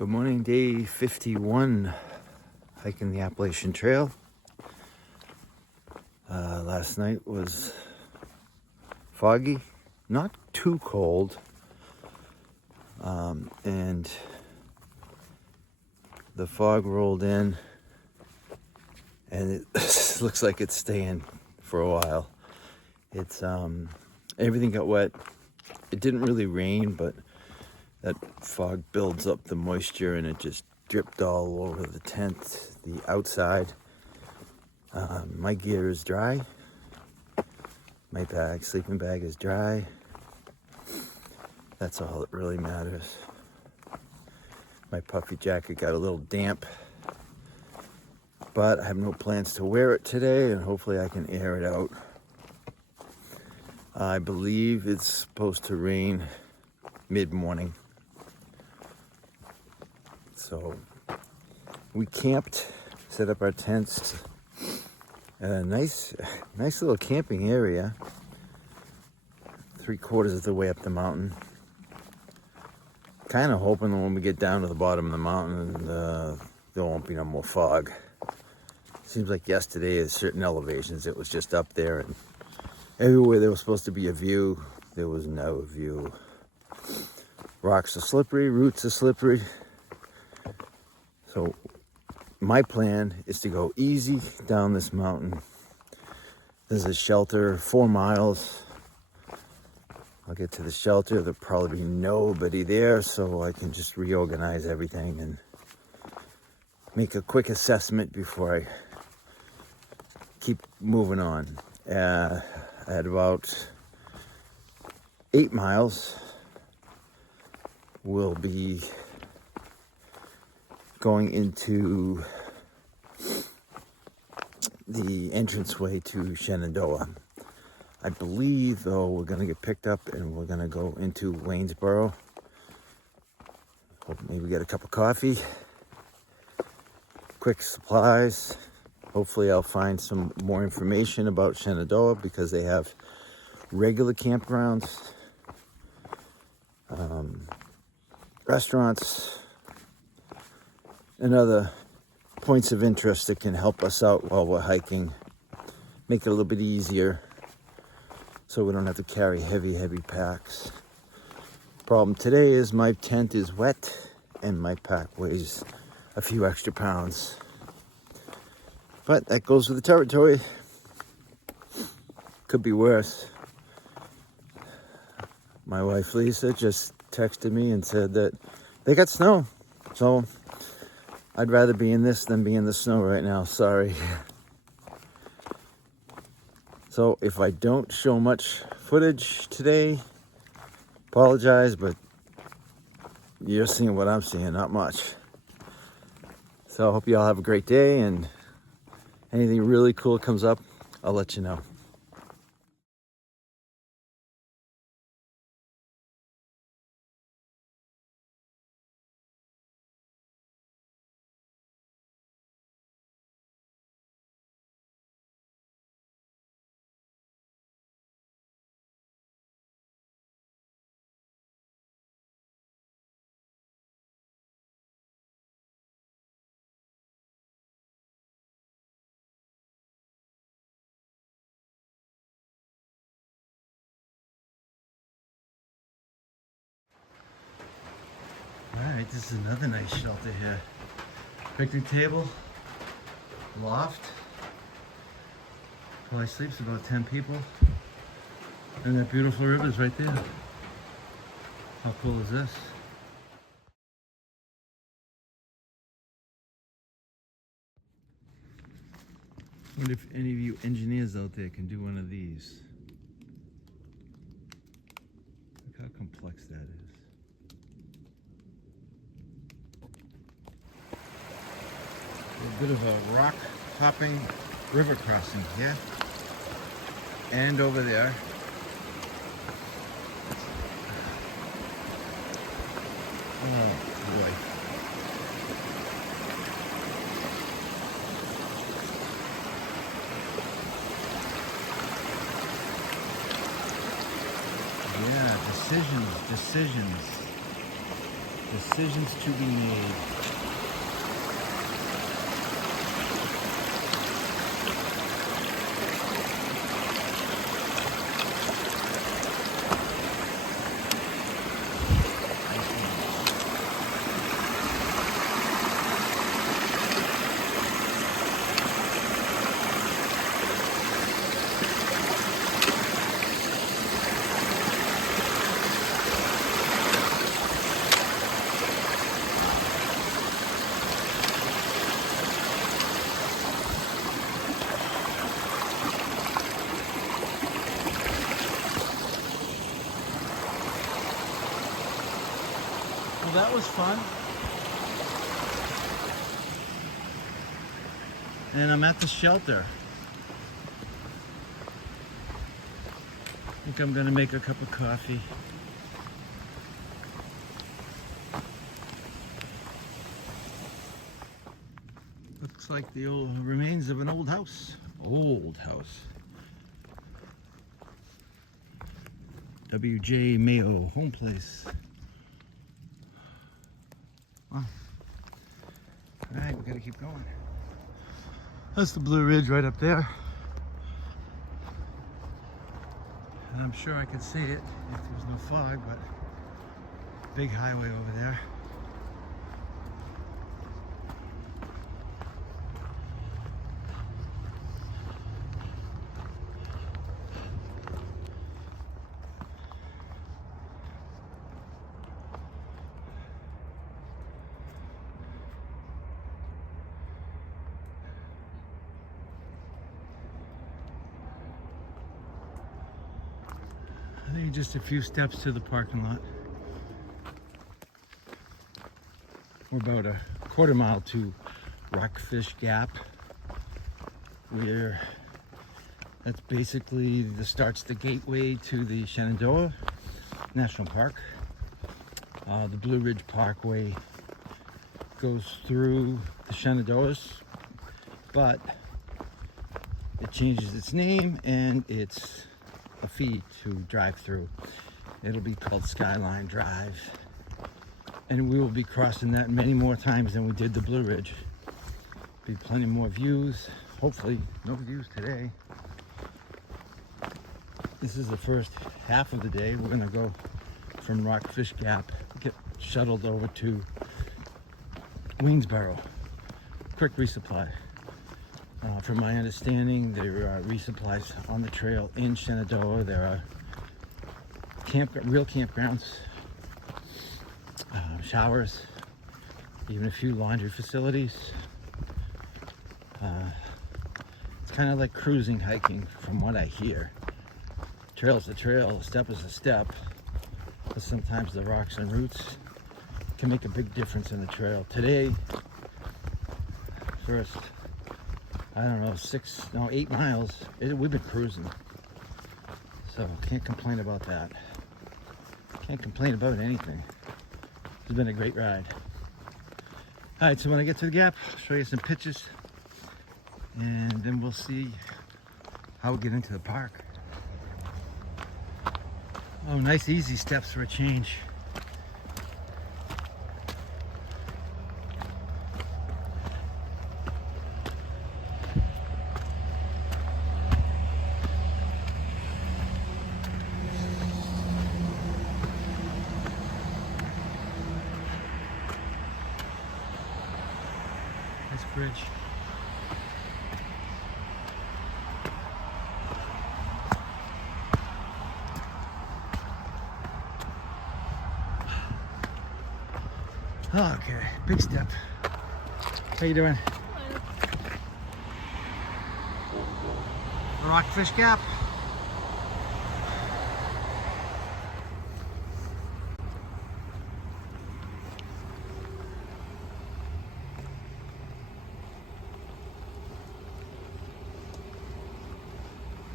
Good morning, day 51, hiking the Appalachian Trail. Last night was foggy, not too cold, and the fog rolled in, and it looks like it's staying for a while. It's everything got wet. It didn't really rain, but that fog builds up the moisture and it just dripped all over the tent, the outside. My gear is dry. My sleeping bag is dry. That's all that really matters. My puffy jacket got a little damp, but I have no plans to wear it today, and hopefully I can air it out. I believe it's supposed to rain mid-morning. So we camped, set up our tents at a nice little camping area, 3/4 of the way up the mountain. Kind of hoping that when we get down to the bottom of the mountain, there won't be no more fog. Seems like yesterday at certain elevations, it was just up there, and everywhere there was supposed to be a view, there was no view. Rocks are slippery, roots are slippery. So my plan is to go easy down this mountain. There's a shelter 4 miles. I'll get to the shelter. There'll probably be nobody there, so I can just reorganize everything and make a quick assessment before I keep moving on. At about 8 miles, we'll be going into the entranceway to Shenandoah. I believe, though, we're going to get picked up and we're going to go into Waynesboro. Hope maybe get a cup of coffee, quick supplies. Hopefully I'll find some more information about Shenandoah, because they have regular campgrounds, restaurants, and other points of interest that can help us out while we're hiking. Make it a little bit easier so we don't have to carry heavy packs. Problem today is my tent is wet and my pack weighs a few extra pounds. But that goes with the territory. Could be worse. My wife Lisa just texted me and said that they got snow. So I'd rather be in this than be in the snow right now. Sorry. So if I don't show much footage today, apologize, but you're seeing what I'm seeing, not much. So I hope you all have a great day, and anything really cool comes up, I'll let you know. Alright, this is another nice shelter here. Picnic table, loft. Probably sleeps about 10 people. And that beautiful river's right there. How cool is this? I wonder if any of you engineers out there can do one of these. Look how complex that is. A bit of a rock hopping river crossing here. And over there. Oh boy. Yeah, decisions. Decisions to be made. Well, that was fun. And I'm at the shelter. I think I'm gonna make a cup of coffee. Looks like the old remains of an old house. Old house. W.J. Mayo home place. Wow. All right, we gotta keep going. That's the Blue Ridge right up there. And I'm sure I could see it if there was no fog, but big highway over there. I think just a few steps to the parking lot. We're about a quarter mile to Rockfish Gap, where that's basically starts the gateway to the Shenandoah National Park. The Blue Ridge Parkway goes through the Shenandoahs, but it changes its name and it's a fee to drive through. It'll be called Skyline Drive, and we will be crossing that many more times than we did the Blue Ridge. Be plenty more views. Hopefully no views today. This is the first half of the day. We're gonna go from Rockfish Gap, get shuttled over to Waynesboro. Quick resupply. From my understanding, there are resupplies on the trail in Shenandoah. There are real campgrounds, showers, even a few laundry facilities. It's kind of like cruising hiking from what I hear. Trail's a trail, a step is a step, but sometimes the rocks and roots can make a big difference in the trail. Today, first, I don't know, 8 miles, we've been cruising. So can't complain about that. Can't complain about anything. It's been a great ride. All right, so when I get to the gap, I'll show you some pictures, and then we'll see how we get into the park. Oh, nice easy steps for a change. Nice bridge. Okay, big step. How you doing? Rockfish Gap.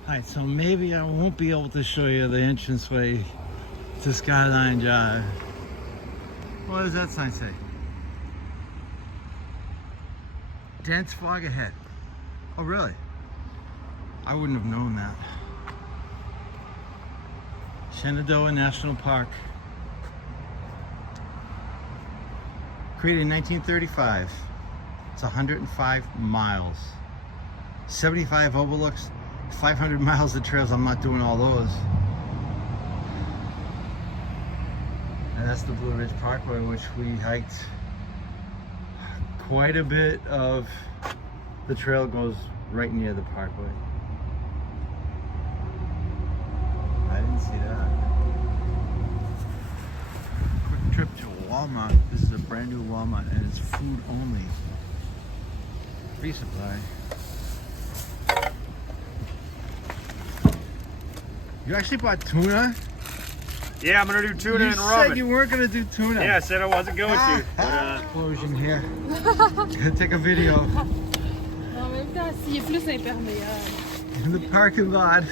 Alright, so maybe I won't be able to show you the entranceway to Skyline Drive. What does that sign say? Dense fog ahead. Oh, really? I wouldn't have known that. Shenandoah National Park. Created in 1935. It's 105 miles. 75 overlooks, 500 miles of trails. I'm not doing all those. And that's the Blue Ridge Parkway, which we hiked. Quite a bit of the trail goes right near the parkway. I didn't see that. Quick trip to Walmart. This is a brand new Walmart and it's food only. Resupply. You actually bought tuna? Yeah, I'm gonna do tuna and ramen. You said you weren't gonna do tuna. Yeah, I said I wasn't going to. But, explosion here. Gonna take a video. En même temps, s'il est plus imperméable. In the parking lot.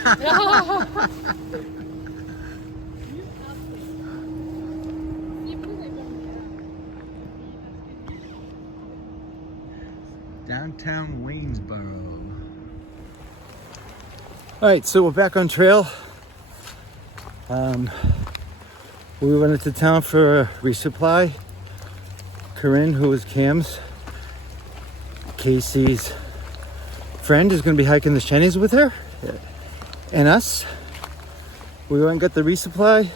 Downtown Waynesboro. All right, so we're back on trail. We went into town for a resupply. Corinne, who was Cam's, Casey's friend, is going to be hiking the Shenies with her and us. We went and got the resupply,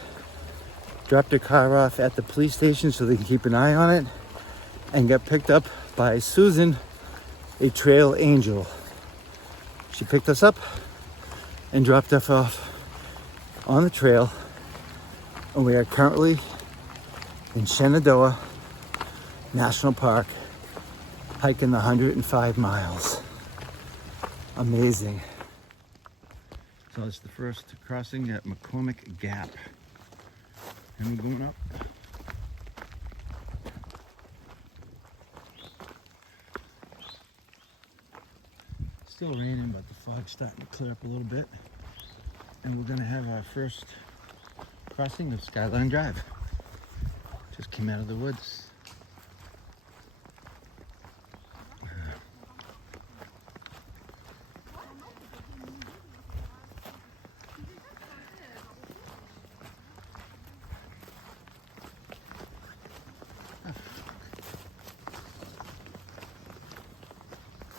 dropped her car off at the police station so they can keep an eye on it, and got picked up by Susan, a trail angel. She picked us up and dropped us off on the trail, and we are currently in Shenandoah National Park, hiking the 105 miles. Amazing. So it's the first crossing at McCormick Gap, and we're going up. Still raining, but the fog's starting to clear up a little bit. And we're gonna have our first crossing of Skyline Drive. Just came out of the woods.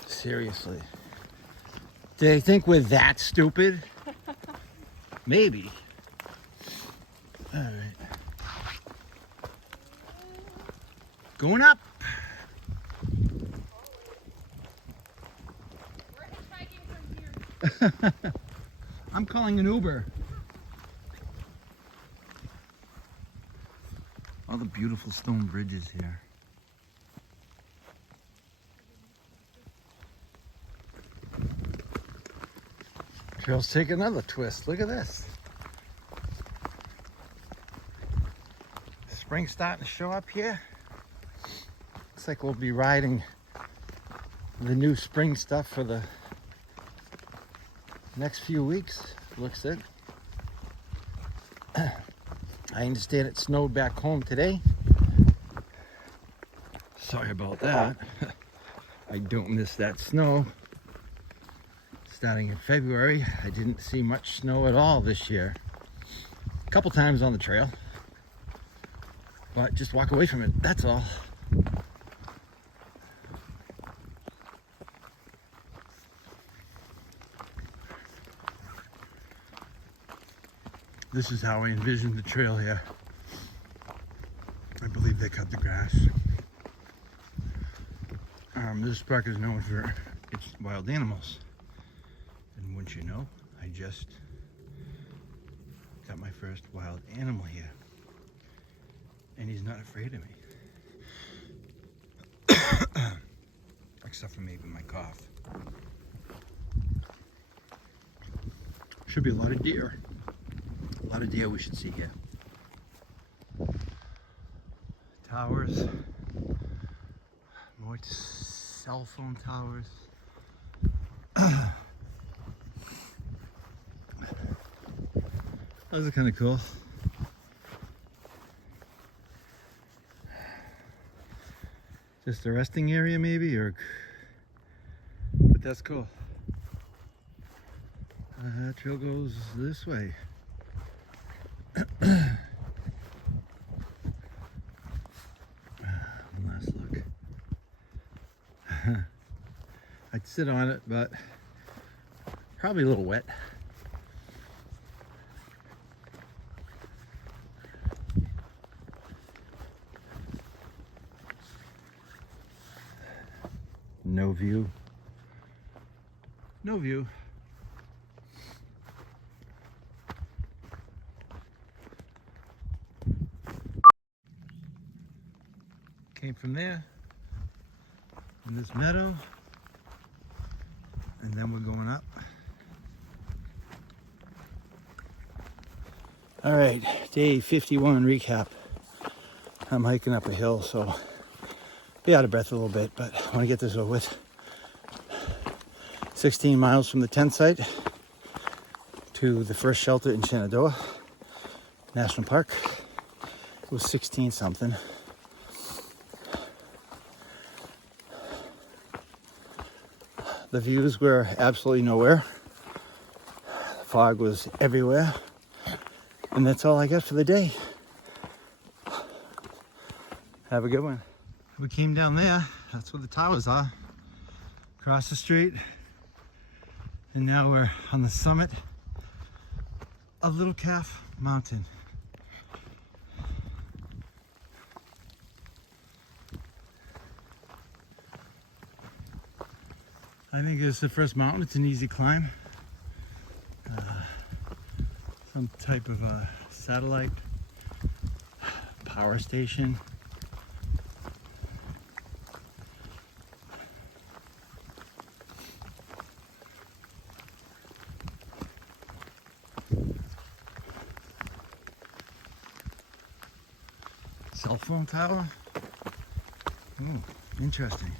Seriously. Do they think we're that stupid? Maybe. All right. Going up. We're hitchhiking from here. I'm calling an Uber. All the beautiful stone bridges here. Trails take another twist. Look at this. Spring's starting to show up here. Looks like we'll be riding the new spring stuff for the next few weeks. Looks it. I understand it snowed back home today. Sorry about that. I don't miss that snow. Starting in February, I didn't see much snow at all this year. A couple times on the trail, but just walk away from it, that's all. This is how I envisioned the trail here. I believe they cut the grass. This park is known for its wild animals. And wouldn't you know, I just got my first wild animal here. And he's not afraid of me. Except for maybe my cough. Should be a lot of deer. A lot of deer we should see here. Towers. More cell phone towers. Those are kind of cool. Just a resting area maybe, or but that's cool. That trail goes this way. One last I'd sit on it, but probably a little wet. No view. No view. Came from there, in this meadow, and then we're going up. All right, day 51 recap. I'm hiking up a hill, so be out of breath a little bit, but I want to get this over with. 16 miles from the tent site to the first shelter in Shenandoah National Park. It was 16 something. The views were absolutely nowhere. The fog was everywhere. And that's all I got for the day. Have a good one. We came down there. That's where the towers are. Across the street. And now we're on the summit of Little Calf Mountain. I think it's the first mountain. It's an easy climb. Some type of satellite power station. Cell phone tower. Oh, interesting.